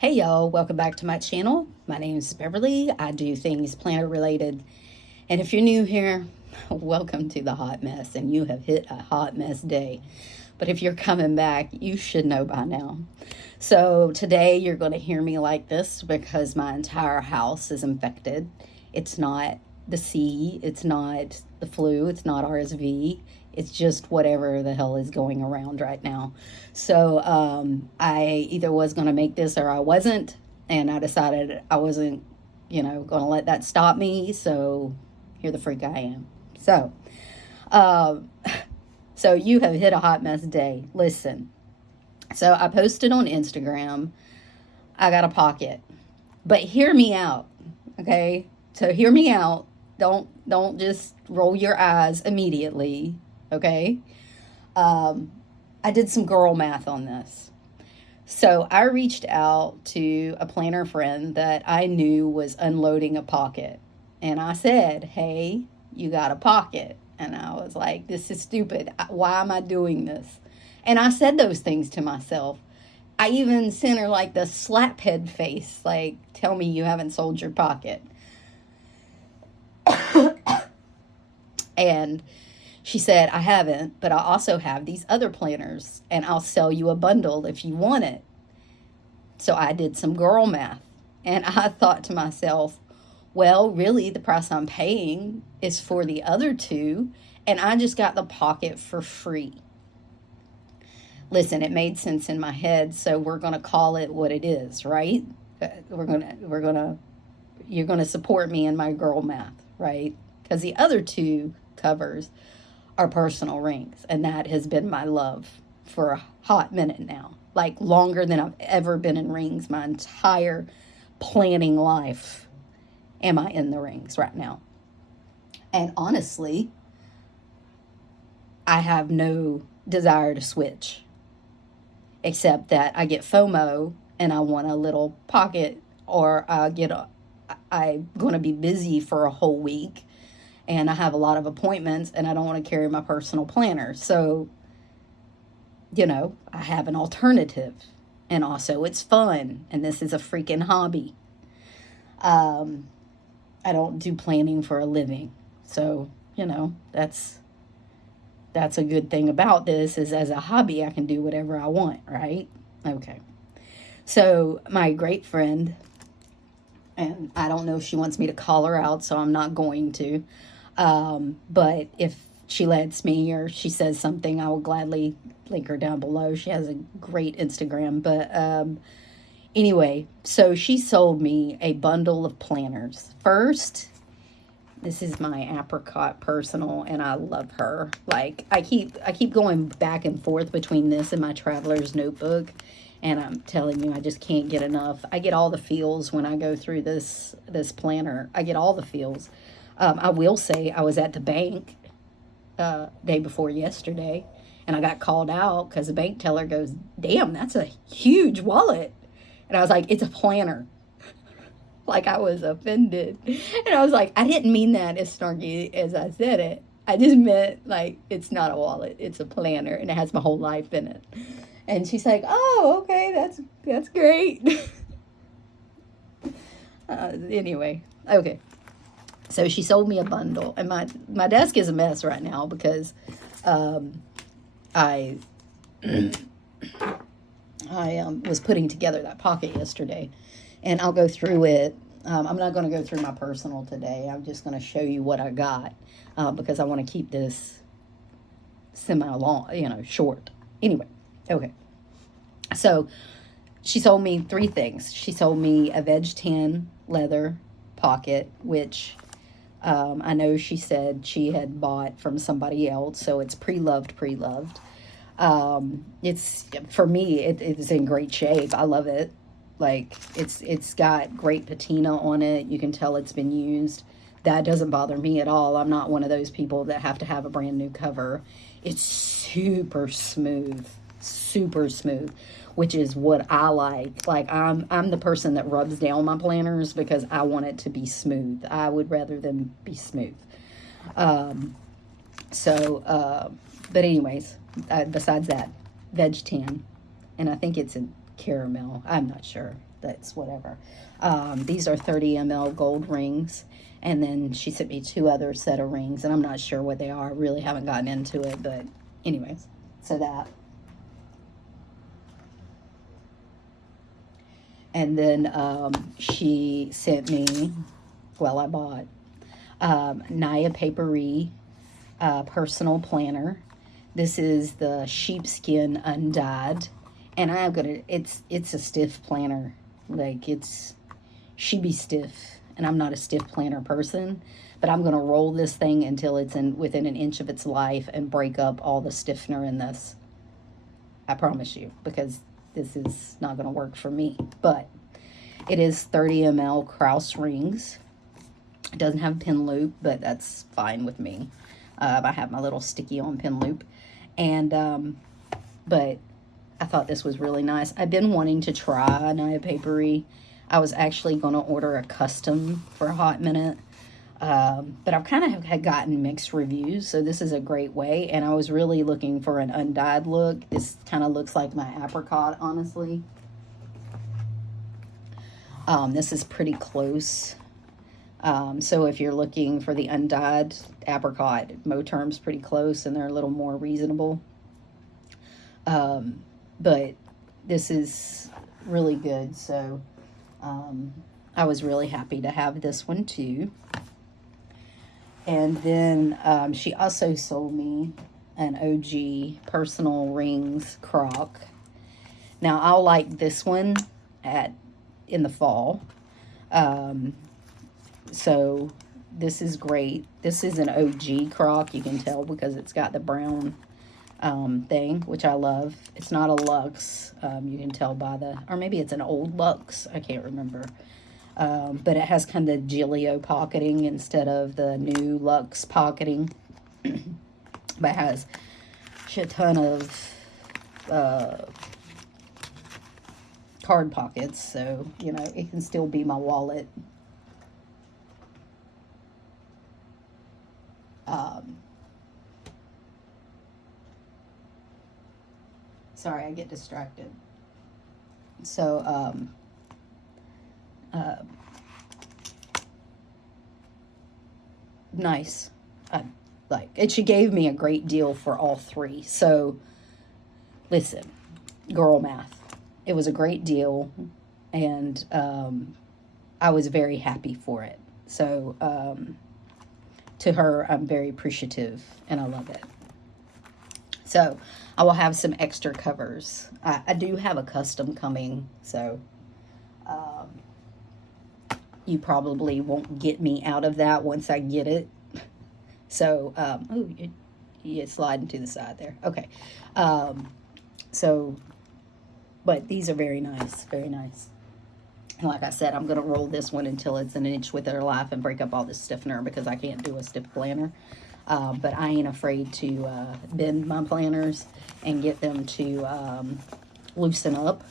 Hey y'all, welcome back to my channel. My name is Beverly. I do things planner related. And if you're new here, welcome to the hot mess, and you have hit a hot mess day. But if you're coming back, you should know by now. So today you're going to hear me like this because my entire house is infected. It's not the C, it's not the flu, it's not RSV. It's just whatever the hell is going around right now. So I either was going to make this or I wasn't. And I decided I wasn't, going to let that stop me. So here the freak I am. So, so you have hit a hot mess day. Listen. So I posted on Instagram, I got a pocket. But hear me out, okay? So hear me out. Don't just roll your eyes immediately. Okay. I did some girl math on this. So I reached out to a planner friend that I knew was unloading a pocket. And I said, hey, you got a pocket. And I was like, this is stupid. Why am I doing this? And I said those things to myself. I even sent her like the slaphead face, like, tell me you haven't sold your pocket. And she said, I haven't, but I also have these other planners, and I'll sell you a bundle if you want it. So I did some girl math, and I thought to myself, well, really, the price I'm paying is for the other two, and I just got the pocket for free. Listen, it made sense in my head, so we're going to call it what it is, right? You're going to support me in my girl math, right? Because the other two covers are personal rings, and that has been my love for a hot minute now, like longer than I've ever been in rings. My entire planning life am I in the rings right now. And honestly, I have no desire to switch, except that I get FOMO and I want a little pocket, or I'm going to be busy for a whole week and I have a lot of appointments and I don't want to carry my personal planner. So, I have an alternative. And also it's fun. And this is a freaking hobby. I don't do planning for a living. So, that's a good thing about this is as a hobby, I can do whatever I want, right? Okay. So my great friend, and I don't know if she wants me to call her out, so I'm not going to. But if she lets me or she says something, I will gladly link her down below. She has a great Instagram. But anyway, so she sold me a bundle of planners. First, this is my apricot personal, and I love her. Like, I keep going back and forth between this and my traveler's notebook. And I'm telling you, I just can't get enough. I get all the feels when I go through this planner. I get all the feels. I will say I was at the bank day before yesterday, and I got called out because the bank teller goes, damn, that's a huge wallet. And I was like, it's a planner. Like, I was offended. And I was like, I didn't mean that as snarky as I said it. I just meant, like, it's not a wallet. It's a planner, and it has my whole life in it. And she's like, oh, okay, that's great. Anyway, okay. So she sold me a bundle, and my desk is a mess right now because I was putting together that pocket yesterday, and I'll go through it. I'm not going to go through my personal today. I'm just going to show you what I got because I want to keep this semi-long, short. Anyway, okay. So she sold me three things. She sold me a veg tan leather pocket, which I know she said she had bought from somebody else, so it's pre-loved. It's, for me, it is in great shape. I love it. Like, it's got great patina on it. You can tell it's been used. That doesn't bother me at all. I'm not one of those people that have to have a brand new cover. It's super smooth, which is what I like. Like, I'm the person that rubs down my planners because I want it to be smooth. I would rather them be smooth. But anyways, besides that, veg tan, and I think it's in caramel. I'm not sure. that's whatever. These are 30 ml gold rings. And then she sent me 2 other set of rings, and I'm not sure what they are. I really haven't gotten into it, but anyways, so that. And then she sent me, well, I bought Naya Papery personal planner. This is the sheepskin undyed, and I'm gonna, it's a stiff planner, like she be stiff. And I'm not a stiff planner person, but I'm going to roll this thing until it's within an inch of its life and break up all the stiffener in this. I promise you, because this is not going to work for me. But it is 30 ml Krause rings. It doesn't have a pin loop, but that's fine with me. I have my little sticky on pin loop. And, but I thought this was really nice. I've been wanting to try Naya Papery. I was actually going to order a custom for a hot minute, but I've kind of had gotten mixed reviews, so this is a great way, and I was really looking for an undyed look. This kind of looks like my apricot, honestly. This is pretty close, so if you're looking for the undyed apricot, Moterm's pretty close, and they're a little more reasonable, but this is really good, so I was really happy to have this one too. And then she also sold me an OG personal rings crock. Now I'll like this one in the fall. So this is great. This is an OG crock, you can tell because it's got the brown thing, which I love. It's not a Luxe, you can tell by or maybe it's an old Luxe, I can't remember, but it has kind of Gillio pocketing instead of the new Luxe pocketing, but it has a shit ton of card pockets, so you know it can still be my wallet. Sorry, I get distracted. So, nice. Like, and she gave me a great deal for all 3. So, listen, girl math. It was a great deal, and I was very happy for it. So, to her, I'm very appreciative, and I love it. So I will have some extra covers. I do have a custom coming, so you probably won't get me out of that once I get it. So, oh, you sliding to the side there. Okay. So, but these are very nice, very nice. And like I said, I'm going to roll this one until it's an inch with their life and break up all the stiffener because I can't do a stiff planner. But I ain't afraid to bend my planners and get them to loosen up.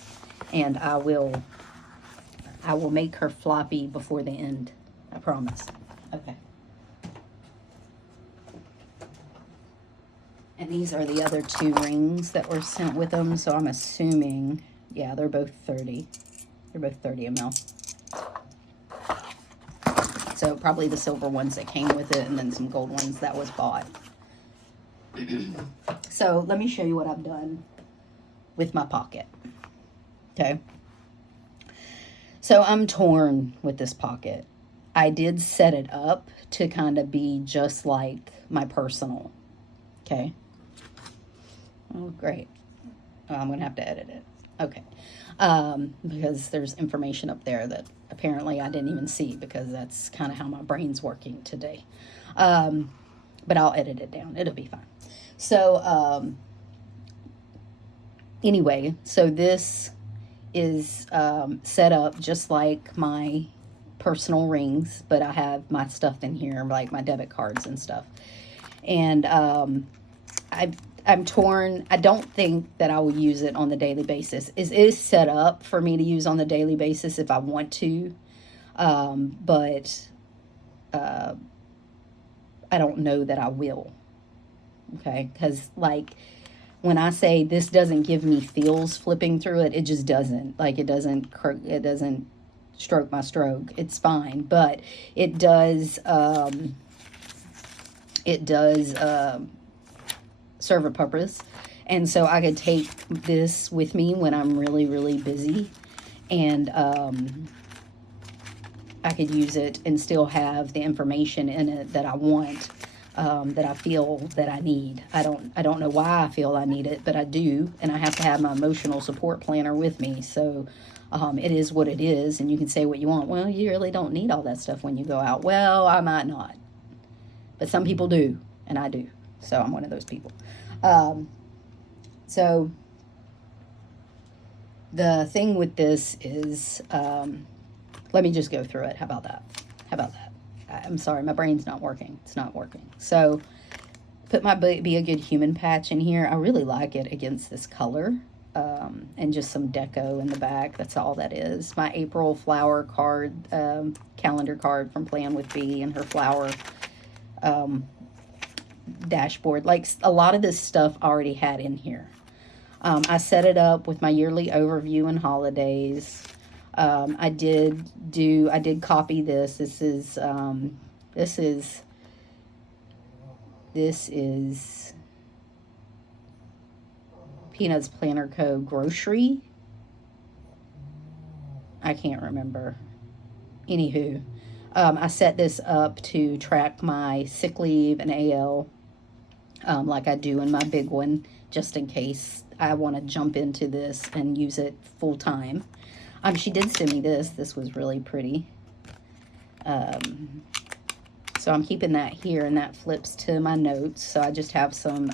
And I will make her floppy before the end. I promise. Okay. And these are the other 2 rings that were sent with them. So I'm assuming, yeah, they're both 30. They're both 30 ml. So probably the silver ones that came with it and then some gold ones that was bought. So let me show you what I've done with my pocket. Okay. So I'm torn with this pocket. I did set it up to kind of be just like my personal. Okay. Oh, great. Oh, I'm going to have to edit it. Okay. Because there's information up there that apparently I didn't even see because that's kind of how my brain's working today. But I'll edit it down. It'll be fine. So, anyway, so this is set up just like my personal rings, but I have my stuff in here, like my debit cards and stuff. And I'm torn. I don't think that I will use it on the daily basis. It is set up for me to use on the daily basis if I want to, but I don't know that I will. Okay, because like when I say this doesn't give me feels flipping through it, it just doesn't. Like, it doesn't stroke my stroke. It's fine, but it does serve a purpose. And so I could take this with me when I'm really, really busy, and I could use it and still have the information in it that I want, that I feel that I need. I don't know why I feel I need it, but I do, and I have to have my emotional support planner with me. So it is what it is, and you can say what you want. Well, you really don't need all that stuff when you go out. Well, I might not, but some people do, and I do. So I'm one of those people. So the thing with this is, let me just go through it. How about that? I'm sorry, my brain's not working. It's not working. So put my Be a Good Human patch in here. I really like it against this color. And just some deco in the back. That's all that is. My April flower card, calendar card from Plan with Bee, and her flower dashboard. Like, a lot of this stuff I already had in here. I set it up with my yearly overview and holidays. I did copy this. This is Peanuts Planner Co. Grocery. I can't remember. Anywho, I set this up to track my sick leave and AL, like I do in my big one, just in case I want to jump into this and use it full time. She did send me this. This was really pretty. So I'm keeping that here, and that flips to my notes. So I just have some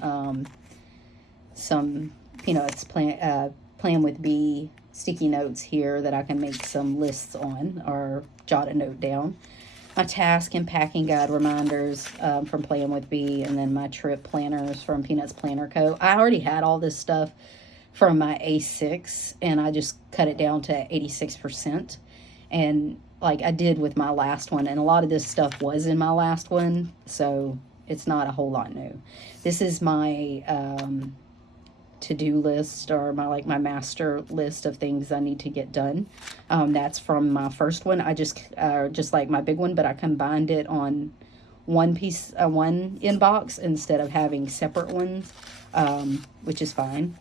Peanuts Plan with Bee sticky notes here that I can make some lists on or jot a note down. My task and packing guide reminders from Plan with Bee, and then my trip planners from Peanuts Planner Co. I already had all this stuff from my A6, and I just cut it down to 86%. And like I did with my last one, and a lot of this stuff was in my last one, so it's not a whole lot new. This is my to-do list, or my master list of things I need to get done. That's from my first one. I just like my big one, but I combined it on one inbox instead of having separate ones, which is fine.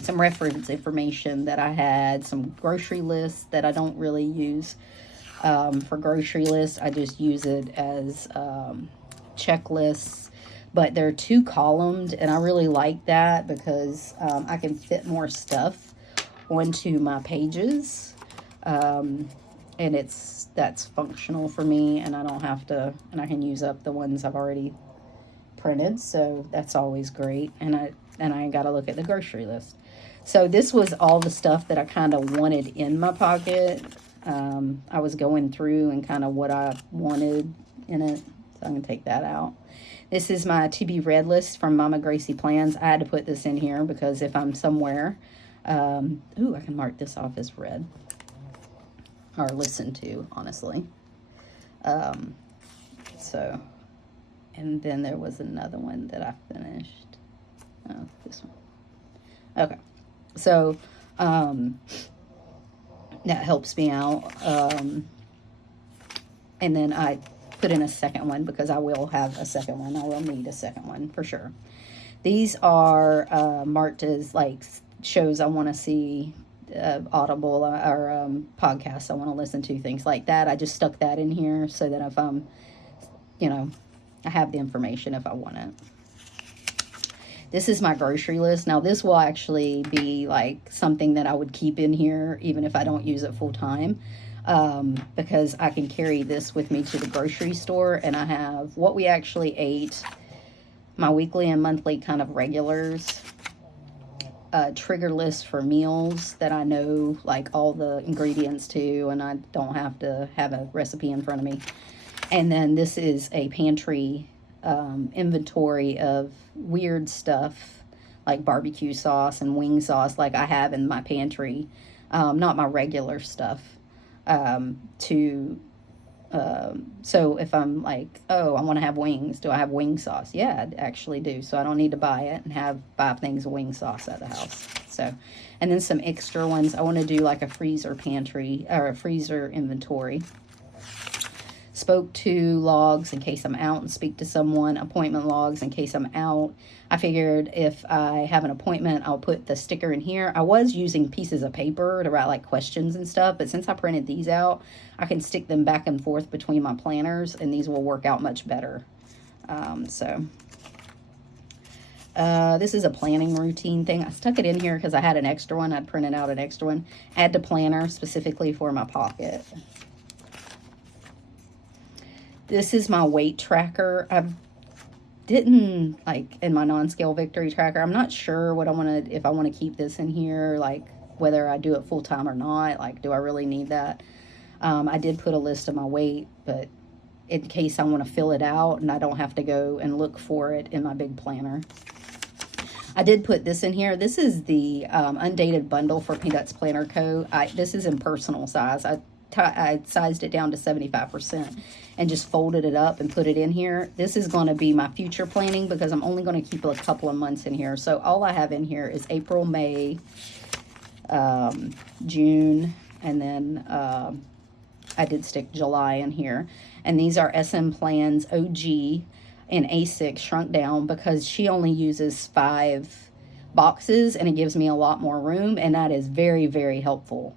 Some reference information that I had, some grocery lists that I don't really use for grocery lists. I just use it as checklists, but they're 2 columned, and I really like that because I can fit more stuff onto my pages, and that's functional for me, and I don't have to, and I can use up the ones I've already printed, so that's always great. And I ain't got to look at the grocery list. So this was all the stuff that I kind of wanted in my pocket. I was going through and kind of what I wanted in it. So I'm going to take that out. This is my to be read list from Mama Gracie Plans. I had to put this in here because if I'm somewhere, I can mark this off as read or listen to, honestly. So, and then there was another one that I finished. Oh, this one. Okay. So, that helps me out. And then I put in a second one because I will have a second one. I will need a second one for sure. These are marked as like shows I want to see, Audible or podcasts I want to listen to, things like that. I just stuck that in here so that if I'm, I have the information if I want it. This is my grocery list. Now, this will actually be like something that I would keep in here even if I don't use it full time, because I can carry this with me to the grocery store, and I have what we actually ate, my weekly and monthly kind of regulars, trigger list for meals that I know like all the ingredients to, and I don't have to have a recipe in front of me. And then this is a pantry inventory of weird stuff like barbecue sauce and wing sauce like I have in my pantry, not my regular stuff, to So if I'm like, oh, I want to have wings, do I have wing sauce? Yeah, I actually do. So I don't need to buy it and have 5 things of wing sauce at the house. So, and then some extra ones. I want to do like a freezer pantry or a freezer inventory. Spoke to logs in case I'm out and speak to someone. Appointment logs in case I'm out. I figured if I have an appointment, I'll put the sticker in here. I was using pieces of paper to write like questions and stuff, but since I printed these out, I can stick them back and forth between my planners, and these will work out much better. This is a planning routine thing. I stuck it in here because I had an extra one. I'd printed out an extra one. Add to planner specifically for my pocket. This is my weight tracker. I didn't, like, in my non-scale victory tracker, I'm not sure what I want to, if I want to keep this in here, like, whether I do it full-time or not. Like, do I really need that? I did put a list of my weight, but in case I want to fill it out and I don't have to go and look for it in my big planner. I did put this in here. This is the undated bundle for Peanuts Planner Co. This is in personal size. I sized it down to 75% and just folded it up and put it in here. This is going to be my future planning because I'm only going to keep a couple of months in here. So all I have in here is April, May, June, and then I did stick July in here. And these are SM Plans OG and A6 shrunk down because she only uses 5 boxes and it gives me a lot more room, and that is very, very helpful.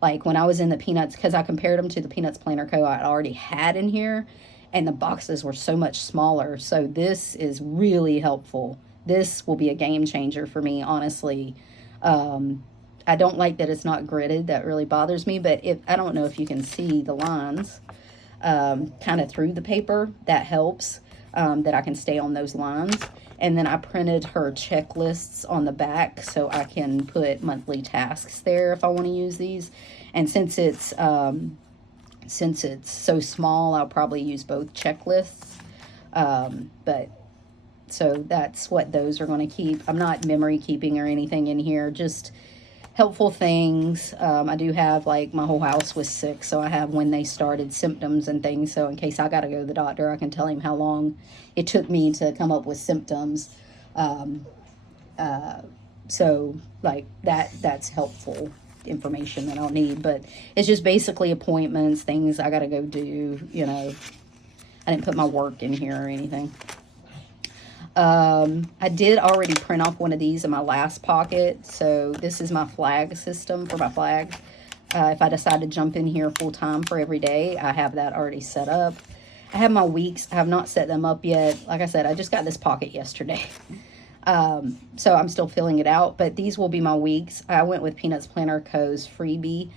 Like when I was in the Peanuts, because I compared them to the Peanuts Planner Co. I already had in here, and the boxes were so much smaller. So this is really helpful. This will be a game changer for me, honestly. I don't like that it's not gridded. That really bothers me. But I don't know if you can see the lines kind of through the paper. That helps, that I can stay on those lines. And then I printed her checklists on the back so I can put monthly tasks there if I want to use these. And since it's so small, I'll probably use both checklists. But so that's what those are going to keep. I'm not memory keeping or anything in here, just helpful things. I do have, like, my whole house was sick, so I have when they started symptoms and things, so in case I got to go to the doctor, I can tell him how long it took me to come up with symptoms. So, like, that's helpful information that I'll need, but it's just basically appointments, things I got to go do, you know. I didn't put my work in here or anything. I did already print off one of these in my last pocket. So this is my flag system for my flags. If I decide to jump in here full time for every day, I have that already set up. I have my weeks. I have not set them up yet. Like I said, I just got this pocket yesterday. So I'm still filling it out, but these will be my weeks. I went with Peanuts Planner Co.'s freebie.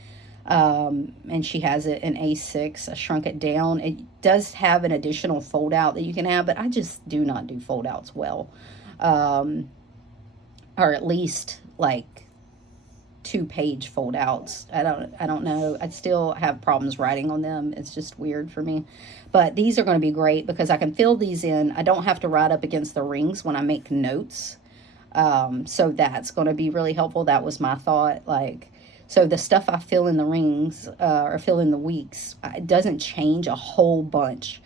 And she has it in A6. I shrunk it down. It does have an additional fold out that you can have, but I just do not do fold outs well. Or at least like 2-page fold outs. I don't know. I still have problems writing on them. It's just weird for me. But these are going to be great because I can fill these in. I don't have to write up against the rings when I make notes. So that's going to be really helpful. That was my thought. So the stuff I fill in the rings or fill in the weeks, it doesn't change a whole bunch.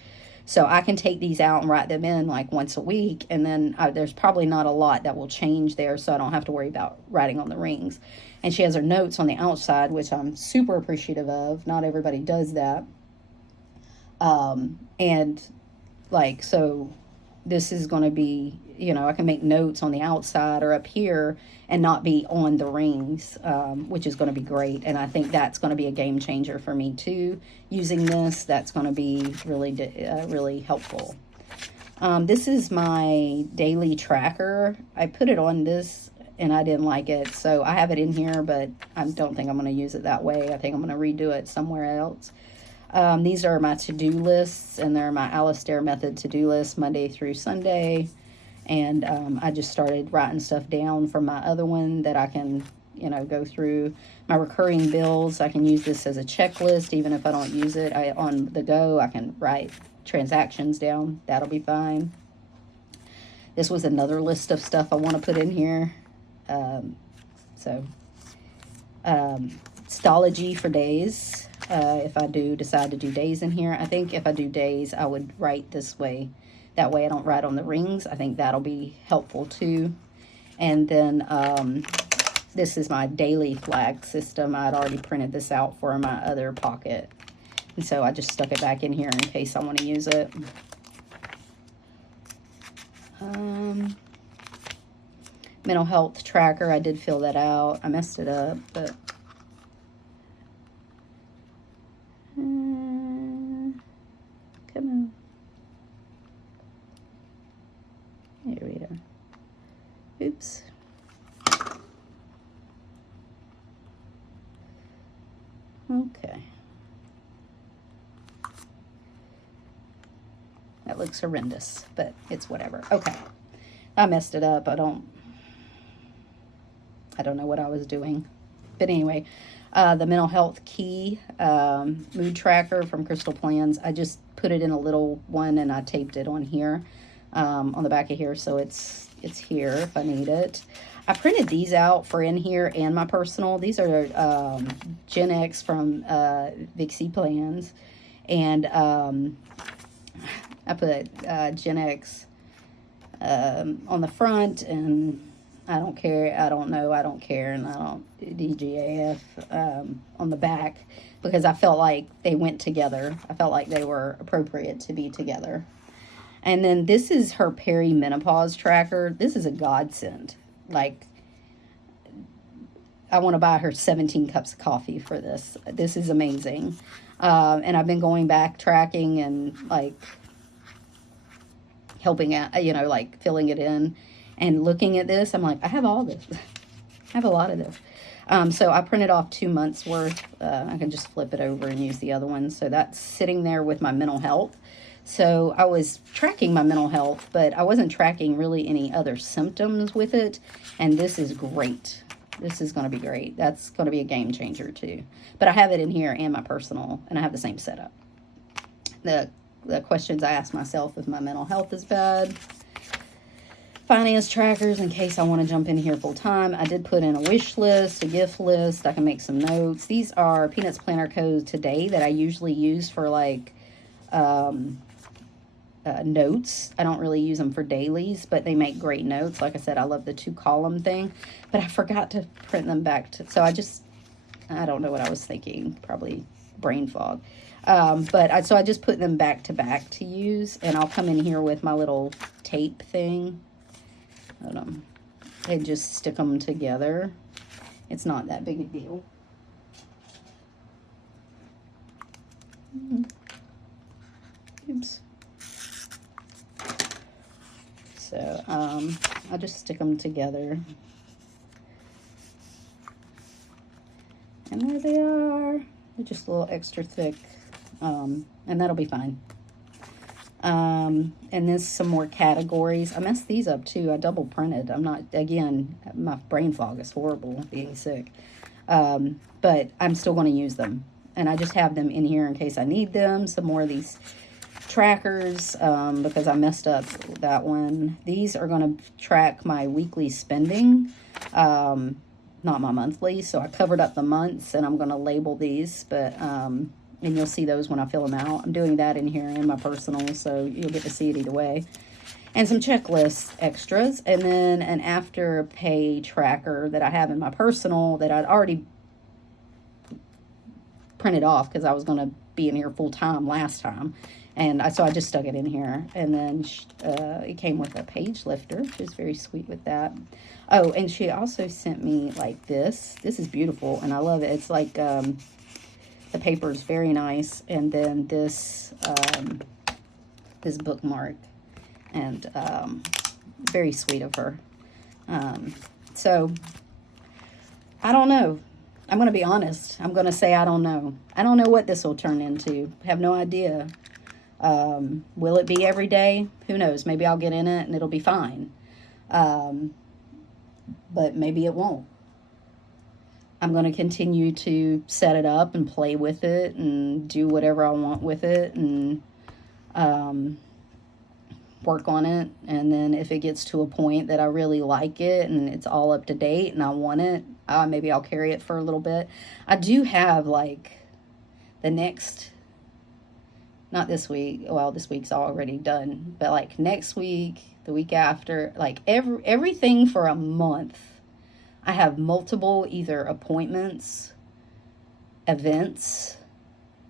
So I can take these out and write them in like once a week, and then there's probably not a lot that will change there, so I don't have to worry about writing on the rings. And she has her notes on the outside, which I'm super appreciative of. Not everybody does that. And like, so this is going to be, you know, I can make notes on the outside or up here and not be on the rings, which is going to be great. And I think that's going to be a game changer for me too. Using this, that's going to be really, really helpful. This is my daily tracker. I put it on this and I didn't like it. So I have it in here, but I don't think I'm going to use it that way. I think I'm going to redo it somewhere else. These are my to-do lists, and they're my Alistair Method to-do list, Monday through Sunday. And I just started writing stuff down from my other one that I can, you know, go through. My recurring bills, I can use this as a checklist, even if I don't use it. On the go, I can write transactions down. That'll be fine. This was another list of stuff I want to put in here. Stalogy for days. if I do decide to do days in here. I think if I do days, I would write this way. That way I don't write on the rings. I think that'll be helpful too. And then this is my daily flag system. I'd already printed this out for my other pocket. And so I just stuck it back in here in case I want to use it. Mental health tracker, I did fill that out. I messed it up, but come on. Here we go. Oops. Okay. That looks horrendous, but it's whatever. Okay. I messed it up. I don't know what I was doing. But anyway, the mental health key mood tracker from Crystal Plans. I just put it in a little one and I taped it on here, on the back of here, so it's here if I need it. I printed these out for in here and my personal. These are Gen X from Vixie Plans, and I put Gen X on the front, and I don't care, I don't know, I don't care, and I don't DGAF on the back, because I felt like they went together. I felt like they were appropriate to be together. And then this is her perimenopause tracker. This is a godsend. Like, I want to buy her 17 cups of coffee for this. This is amazing. And I've been going back tracking and like helping out, you know, like filling it in and looking at this. I'm like, I have all this. I have a lot of this. So I printed off 2 months worth. I can just flip it over and use the other one. So that's sitting there with my mental health. So I was tracking my mental health, but I wasn't tracking really any other symptoms with it. And this is great. This is going to be great. That's going to be a game changer too. But I have it in here and my personal, and I have the same setup. The questions I ask myself if my mental health is bad. Finance trackers in case I want to jump in here full time. I did put in a wish list, a gift list. I can make some notes. These are Peanuts Planner Code Today that I usually use for like notes. I don't really use them for dailies, but they make great notes. Like I said, I love the 2-column thing, but I forgot to print them back to, so I don't know what I was thinking, probably brain fog. So I just put them back to back to use, and I'll come in here with my little tape thing. Hold on. And just stick them together. It's not that big a deal. Oops. So, I'll just stick them together. And there they are. They're just a little extra thick. And that'll be fine. And then some more categories. I messed these up too. I double printed. I'm not, again, my brain fog is horrible being sick. But I'm still going to use them. And I just have them in here in case I need them. Some more of these trackers, because I messed up that one. These are going to track my weekly spending, not my monthly. So I covered up the months, and I'm going to label these, but and you'll see those when I fill them out. I'm doing that in here in my personal, so you'll get to see it either way. And some checklist extras, and then an after-pay tracker that I have in my personal that I'd already printed off because I was going to be in here full-time last time. And so I just stuck it in here. And then it came with a page lifter, which is very sweet with that. Oh, and she also sent me like this. This is beautiful, and I love it. It's like the paper is very nice. And then this this bookmark, and very sweet of her. So I don't know. I'm going to be honest. I'm going to say I don't know. I don't know what this will turn into. I have no idea. Will it be every day? Who knows? Maybe I'll get in it and it'll be fine. But maybe it won't. I'm going to continue to set it up and play with it and do whatever I want with it and work on it. And then if it gets to a point that I really like it and it's all up to date and I want it, maybe I'll carry it for a little bit. I do have like the next, not this week, well, this week's already done, but like next week, the week after, like everything for a month, I have multiple either appointments, events,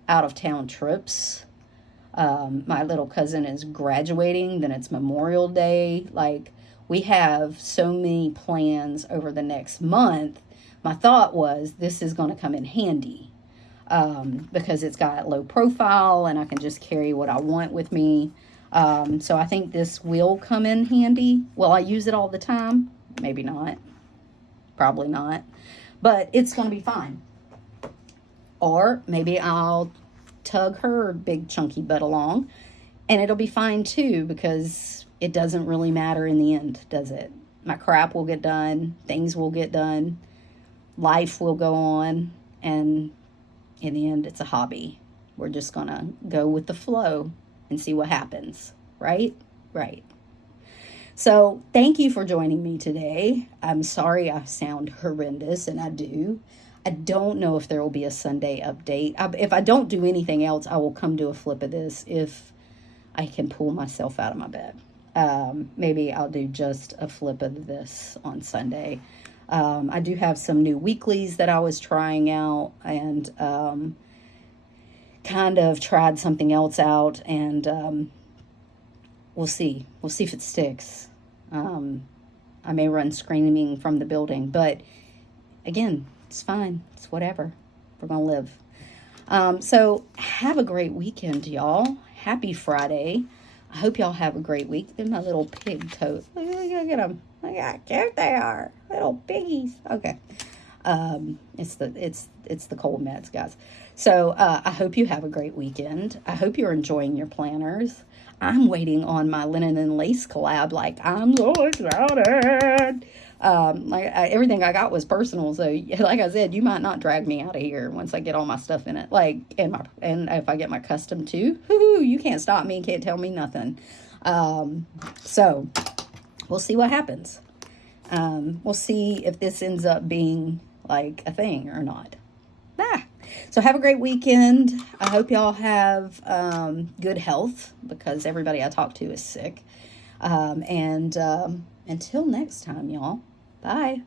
out of town trips. My little cousin is graduating, then it's Memorial Day. Like, we have so many plans over the next month. My thought was this is going to come in handy because it's got low profile and I can just carry what I want with me. So I think this will come in handy. Will I use it all the time? Maybe not. Probably not. But it's going to be fine. Or maybe I'll tug her big chunky butt along and it'll be fine too, because it doesn't really matter in the end, does it? My crap will get done, things will get done, life will go on, and in the end it's a hobby. We're just gonna go with the flow and see what happens, right? Right. So thank you for joining me today. I'm sorry I sound horrendous, and I do. I don't know if there will be a Sunday update. If I don't do anything else, I will come to a flip of this if I can pull myself out of my bed. Maybe I'll do just a flip of this on Sunday. I do have some new weeklies that I was trying out, and kind of tried something else out, and we'll see. We'll see if it sticks. I may run screaming from the building, but again, it's fine. It's whatever. We're going to live. So have a great weekend, y'all. Happy Friday. I hope y'all have a great week. They're my little pig toes. Look at them. Look how cute they are. Little piggies. Okay. It's the cold meds, guys. So I hope you have a great weekend. I hope you're enjoying your planners. I'm waiting on my linen and lace collab. Like, I'm so excited. Everything I got was personal. So like I said, you might not drag me out of here once I get all my stuff in it. Like, and if I get my custom too, you can't stop me, can't tell me nothing. So we'll see what happens. We'll see if this ends up being like a thing or not. So have a great weekend. I hope y'all have good health, because everybody I talk to is sick. And until next time, y'all. Bye.